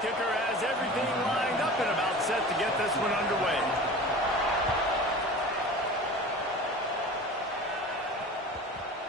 kicker has everything lined up and about set to get this one underway.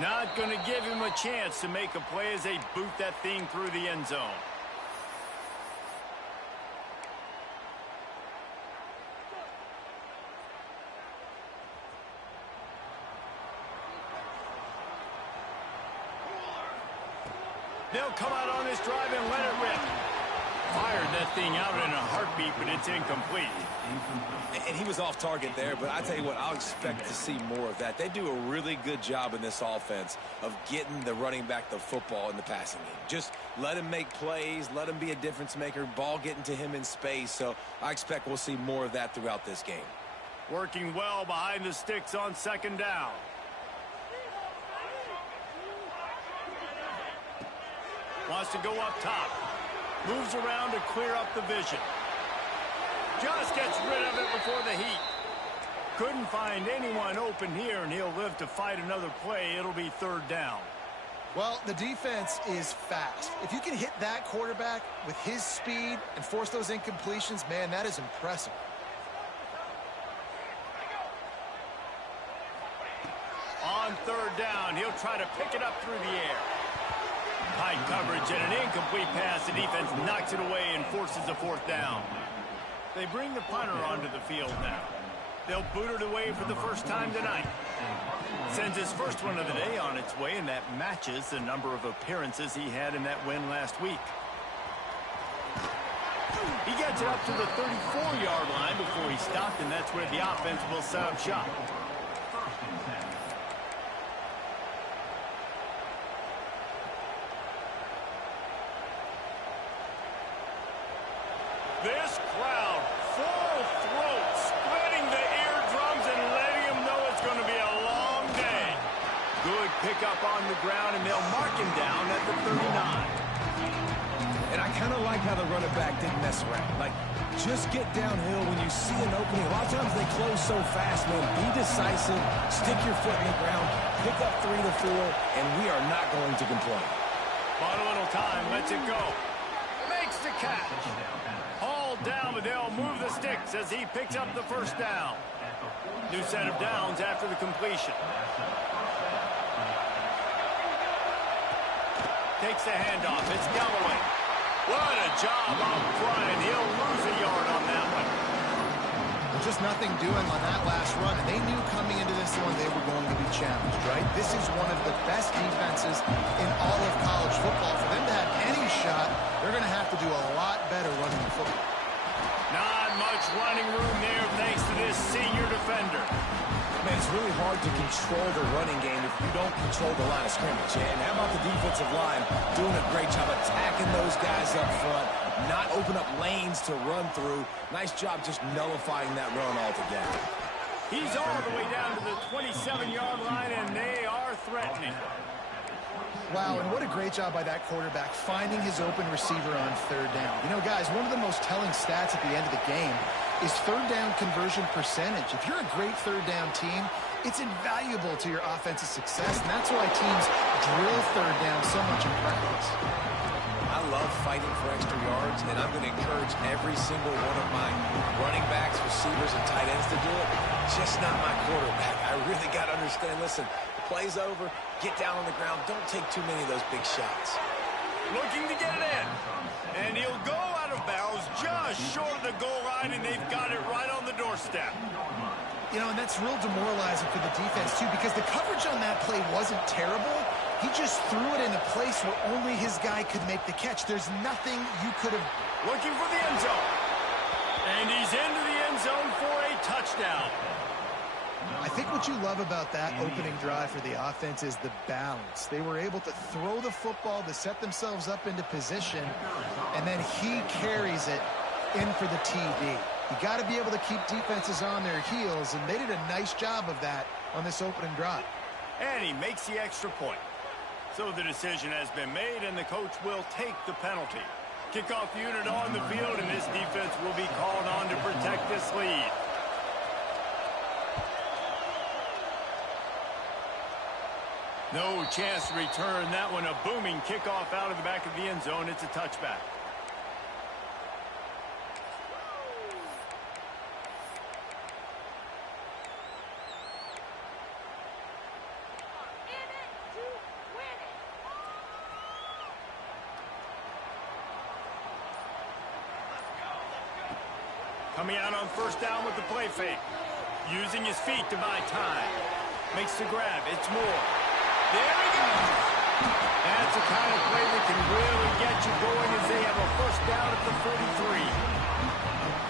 Not going to give him a chance to make a play as they boot that thing through the end zone. They'll come out on this drive and let it rip. Fired that thing out in a heartbeat, but it's incomplete. And he was off target there, but I tell you what, I'll expect to see more of that. They do a really good job in this offense of getting the running back the football in the passing game. Just let him make plays, let him be a difference maker, ball getting to him in space. So I expect we'll see more of that throughout this game. Working well behind the sticks on second down. Wants to go up top. Moves around to clear up the vision. Just gets rid of it before the heat. Couldn't find anyone open here, and he'll live to fight another play. It'll be third down. Well, the defense is fast. If you can hit that quarterback with his speed and force those incompletions, man, that is impressive. On third down, he'll try to pick it up through the air. High coverage and an incomplete pass. The defense knocks it away and forces a fourth down. They bring the punter onto the field now. They'll boot it away for the first time tonight. Sends his first one of the day on its way, and that matches the number of appearances he had in that win last week. He gets it up to the 34-yard line before he stopped, and that's where the offense will set up shop. This crowd, full throat, splitting the eardrums and letting him know it's going to be a long day. Good pickup on the ground, and they'll mark him down at the 39. And I kind of like how the running back didn't mess around. Like, just get downhill when you see an opening. A lot of times they close so fast, man. Be decisive, stick your foot in the ground, pick up 3 to 4, and we are not going to complain. Bought a little time, lets it go. Makes the catch. Hauled down, but they'll move the sticks as he picks up the first down. New set of downs after the completion. Takes the handoff. It's Galloway. What a job on Brian. He'll lose a yard on that one. Well, just nothing doing on that last run, and they knew coming into this one they were going to be challenged, right? This is one of the best defenses in all of college football. For them to have any shot, they're going to have to do a lot better running the football. Not much running room there thanks to this senior defender. Man, it's really hard to control the running game if you don't control the line of scrimmage. And how about the defensive line doing a great job attacking those guys up front, not open up lanes to run through. Nice job just nullifying that run altogether. He's all the way down to the 27-yard line, and they are threatening. Wow, and what a great job by that quarterback finding his open receiver on third down. You know, guys, one of the most telling stats at the end of the game is third down conversion percentage. If you're a great third down team, it's invaluable to your offensive success, and that's why teams drill third down so much in practice. I love fighting for extra yards, and I'm going to encourage every single one of my running backs, receivers, and tight ends to do it. Just not my quarterback. I really got to understand, listen, the play's over, get down on the ground, don't take too many of those big shots. Looking to get it in, and he'll go out of bounds just short of the goal line, and they've got it right on the doorstep. You know, and that's real demoralizing for the defense, too, because the coverage on that play wasn't terrible. He just threw it in a place where only his guy could make the catch. There's nothing you could have... Looking for the end zone. And he's into the end zone for a touchdown. I think what you love about that opening drive for the offense is the balance. They were able to throw the football to set themselves up into position, and then he carries it in for the TD. You got to be able to keep defenses on their heels, and they did a nice job of that on this opening drive. And he makes the extra point. So the decision has been made, and the coach will take the penalty. Kickoff unit on the field, and this defense will be called on to protect this lead. No chance to return that one. A booming kickoff out of the back of the end zone. It's a touchback. Coming out on first down with the play fake. Using his feet to buy time. Makes the grab. It's Moore. There he goes. That's the kind of play that can really get you going as they have a first down at the 43.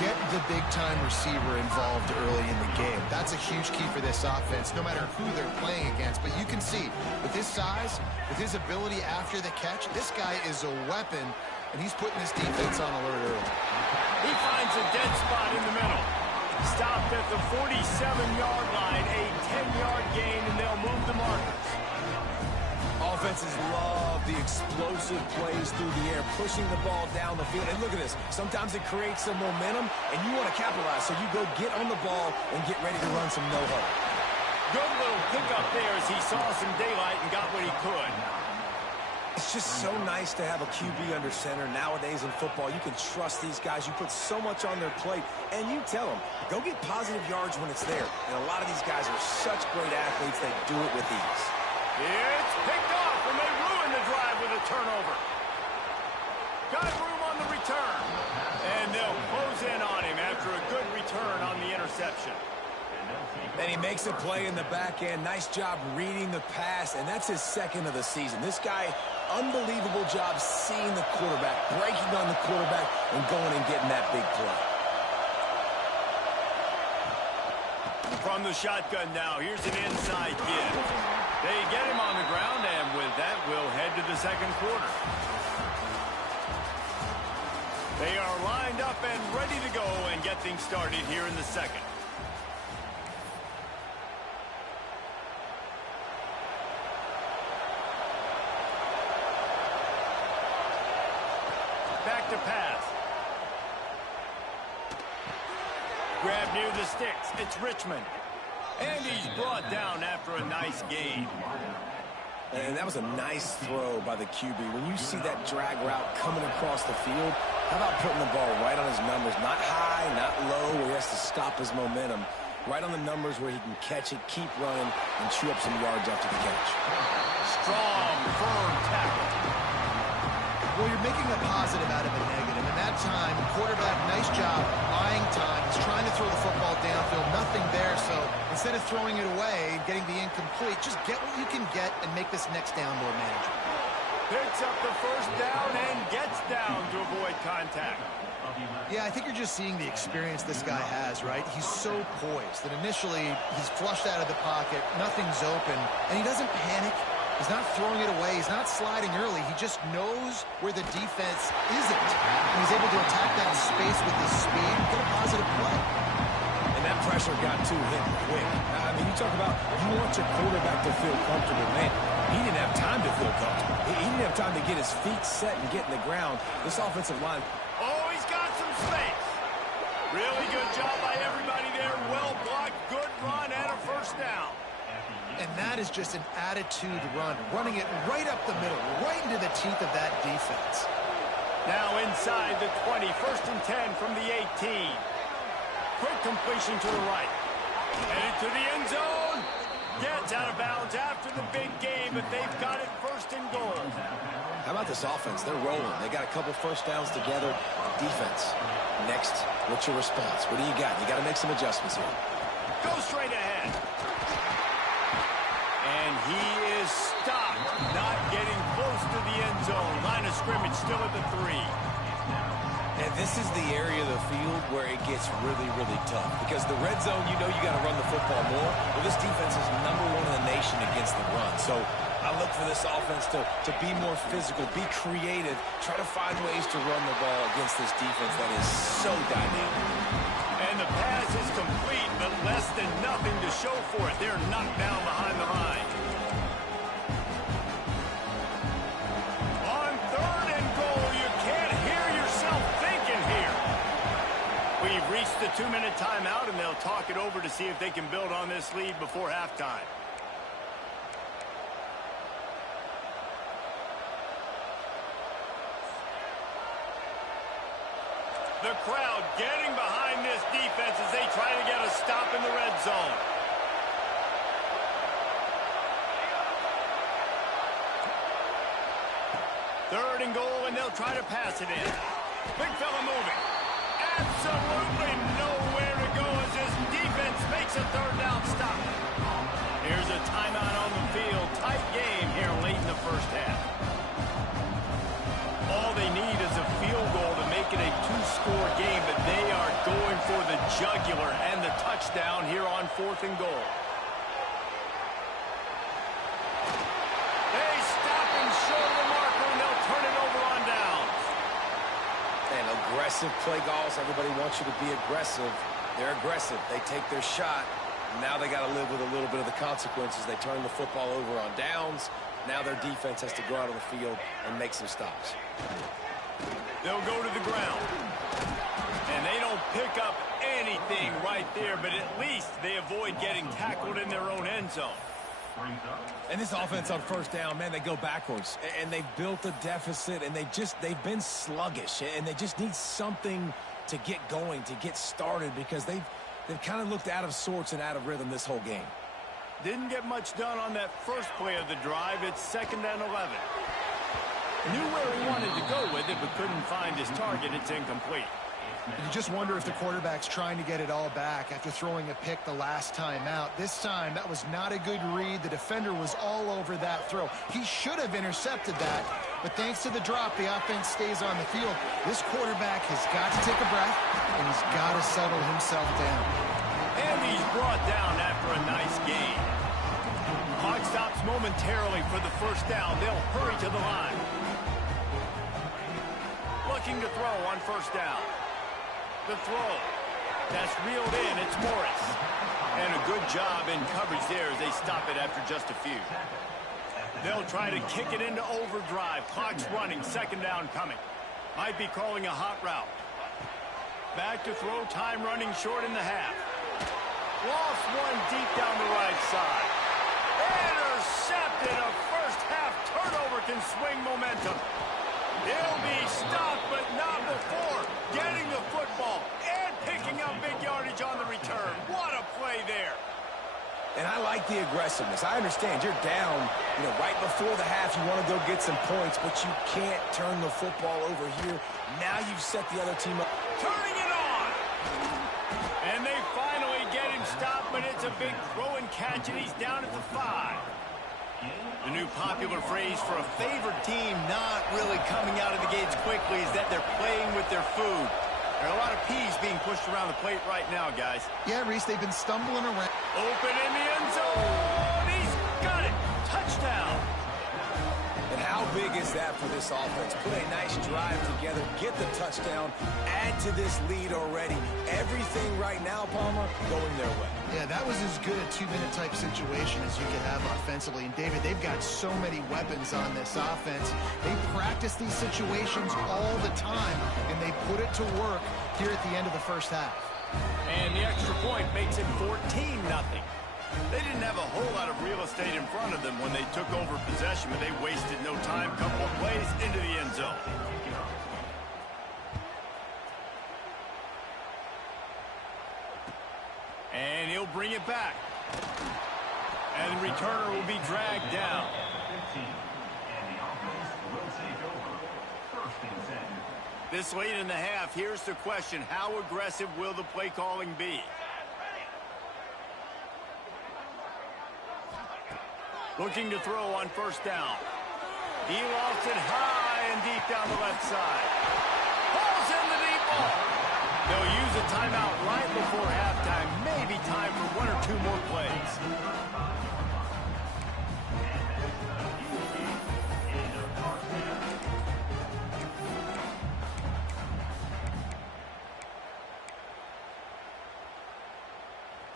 Get the big-time receiver involved early in the game. That's a huge key for this offense, no matter who they're playing against. But you can see, with his size, with his ability after the catch, this guy is a weapon, and he's putting this defense on alert early. He finds a dead spot in the middle. Stopped at the 47-yard line, a 10-yard gain, and they'll move the markers. Offenses love the explosive plays through the air, pushing the ball down the field. And look at this. Sometimes it creates some momentum, and you want to capitalize. So you go get on the ball and get ready to run some no-huddle. Good little pickup there as he saw some daylight and got what he could. It's just so nice to have a QB under center. Nowadays in football, you can trust these guys. You put so much on their plate, and you tell them, go get positive yards when it's there. And a lot of these guys are such great athletes, they do it with ease. It's picked off, and they ruin the drive with a turnover. Got room on the return. And they'll close in on him after a good return on the interception. And he makes a play in the back end. Nice job reading the pass, and that's his second of the season. This guy, unbelievable job seeing the quarterback, breaking on the quarterback, and going and getting that big play. From the shotgun now, here's an inside give. They get him on the ground, and with that, we'll head to the second quarter. They are lined up and ready to go and get things started here in the second. Back to pass. Grab near the sticks. It's Richmond. And he's brought down after a nice gain. And that was a nice throw by the QB. When you see that drag route coming across the field, how about putting the ball right on his numbers? Not high, not low, where he has to stop his momentum. Right on the numbers where he can catch it, keep running, and chew up some yards after the catch. Strong, firm tackle. Well, you're making a positive out of a negative. And that time, quarterback, nice job, buying time. He's trying to throw the football downfield, nothing there. So instead of throwing it away and getting the incomplete, just get what you can get and make this next down more manageable. Picks up the first down and gets down to avoid contact. Yeah, I think you're just seeing the experience this guy has, right? He's so poised that initially he's flushed out of the pocket, nothing's open, and he doesn't panic. He's not throwing it away. He's not sliding early. He just knows where the defense isn't. And he's able to attack that space with his speed and get a positive play. And that pressure got to him quick. I mean, you talk about you want your quarterback to feel comfortable. Man, he didn't have time to feel comfortable. He didn't have time to get his feet set and get in the ground. This offensive line. Oh, he's got some space. Really good job by everybody there. Well blocked, good run, and a first down. And that is just an attitude run, running it right up the middle, right into the teeth of that defense. Now inside the 20, first and 10 from the 18. Quick completion to the right. Headed to the end zone. Gets out of bounds after the big game, but they've got it first and goal. How about this offense? They're rolling. They got a couple first downs together. Defense. Next, what's your response? What do you got? You got to make some adjustments here. Go straight ahead. And he is stopped, not getting close to the end zone. Line of scrimmage still at the 3. And this is the area of the field where it gets really, really tough. Because the red zone, you know you got to run the football more. Well, this defense is #1 in the nation against the run. So I look for this offense to be more physical, be creative, try to find ways to run the ball against this defense that is so dynamic. And the pass is complete, but less than nothing to show for it. They're knocked down behind the line. On third and goal, you can't hear yourself thinking here. We've reached the 2-minute timeout, and they'll talk it over to see if they can build on this lead before halftime. The crowd getting behind this defense as they try to get a stop in the red zone. Third and goal, and they'll try to pass it in. Big fella moving. Absolutely nowhere to go as this defense makes a third down stop. Here's a timeout on the field. Tight game here late in the first half. All they need is a field goal to make it a two-score game, but they are going for the jugular and the touchdown here on 4th and goal. They stop him short of the marker, and they'll turn it over on downs. And aggressive play calls. Everybody wants you to be aggressive. They're aggressive. They take their shot. Now they got to live with a little bit of the consequences. They turn the football over on downs. Now their defense has to go out on the field and make some stops. They'll go to the ground. And they don't pick up anything right there, but at least they avoid getting tackled in their own end zone. And this offense on 1st down, man, they go backwards. And they've built a deficit, and they've been sluggish. And they just need something to get going, to get started, because they've kind of looked out of sorts and out of rhythm this whole game. Didn't get much done on that first play of the drive. It's 2nd and 11. Knew where he wanted to go with it, but couldn't find his target. It's incomplete. You just wonder if the quarterback's trying to get it all back after throwing a pick the last time out. This time, that was not a good read. The defender was all over that throw. He should have intercepted that, but thanks to the drop, the offense stays on the field. This quarterback has got to take a breath, and he's got to settle himself down. And he's brought down after a nice gain. Clock stops momentarily for the 1st down. They'll hurry to the line. Looking to throw on 1st down. The throw. That's reeled in. It's Morris. And a good job in coverage there as they stop it after just a few. They'll try to kick it into overdrive. Clock's running. 2nd down coming. Might be calling a hot route. Back to throw. Time running short in the half. Lost one deep down the right side. Intercepted. A first-half turnover can swing momentum. He'll be stopped, but not before getting the football and picking up big yardage on the return. What a play there. And I like the aggressiveness. I understand you're down, right before the half. You want to go get some points, but you can't turn the football over here. Now you've set the other team up. Turning it on. And they finally get him stopped, but it's a big throw and catch, and he's down at the 5. The new popular phrase for a favored team not really coming out of the gates quickly is that they're playing with their food. There are a lot of peas being pushed around the plate right now, guys. Yeah, Reese, they've been stumbling around. Open in the end zone. He's got it. Touchdown. And how big is that for this offense? Put a nice drive together, get the touchdown, add to this lead already. Everything right now, Palmer, going their way. Yeah, that was as good a 2-minute type situation as you could have offensively. And, David, they've got so many weapons on this offense. They practice these situations all the time, and they put it to work here at the end of the first half. And the extra point makes it 14-0. They didn't have a whole lot of real estate in front of them when they took over possession, but they wasted no time. Couple of plays into the end zone. And he'll bring it back. And the returner will be dragged down. This late in the half, here's the question. How aggressive will the play calling be? Looking to throw on 1st down. He lofts it high and deep down the left side. Pulls in the deep ball. They'll use a timeout right before halftime. Maybe time for 1 or 2 more plays.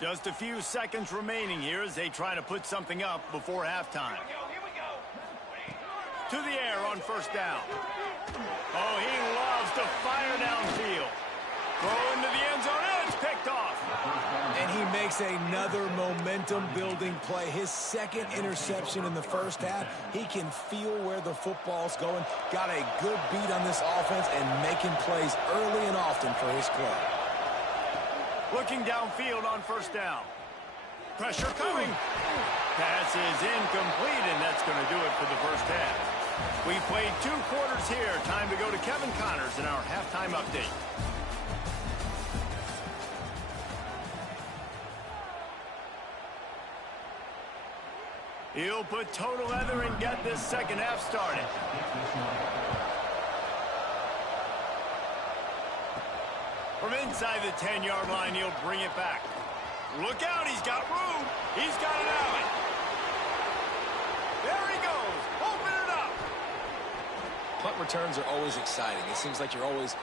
Just a few seconds remaining here as they try to put something up before halftime. To the air on 1st down. Oh, he loves to fire downfield. Throw into the end zone, and it's picked off. And he makes another momentum-building play. His 2nd interception in the first half. He can feel where the football's going. Got a good beat on this offense and making plays early and often for his club. Looking downfield on 1st down. Pressure coming. Pass is incomplete, and that's going to do it for the first half. We played 2 quarters here. Time to go to Kevin Connors in our halftime update. He'll put total leather and get this second half started. From inside the 10-yard line, he'll bring it back. Look out, he's got room. He's got an alley. There he goes. Open it up. Punt returns are always exciting. It seems like you're always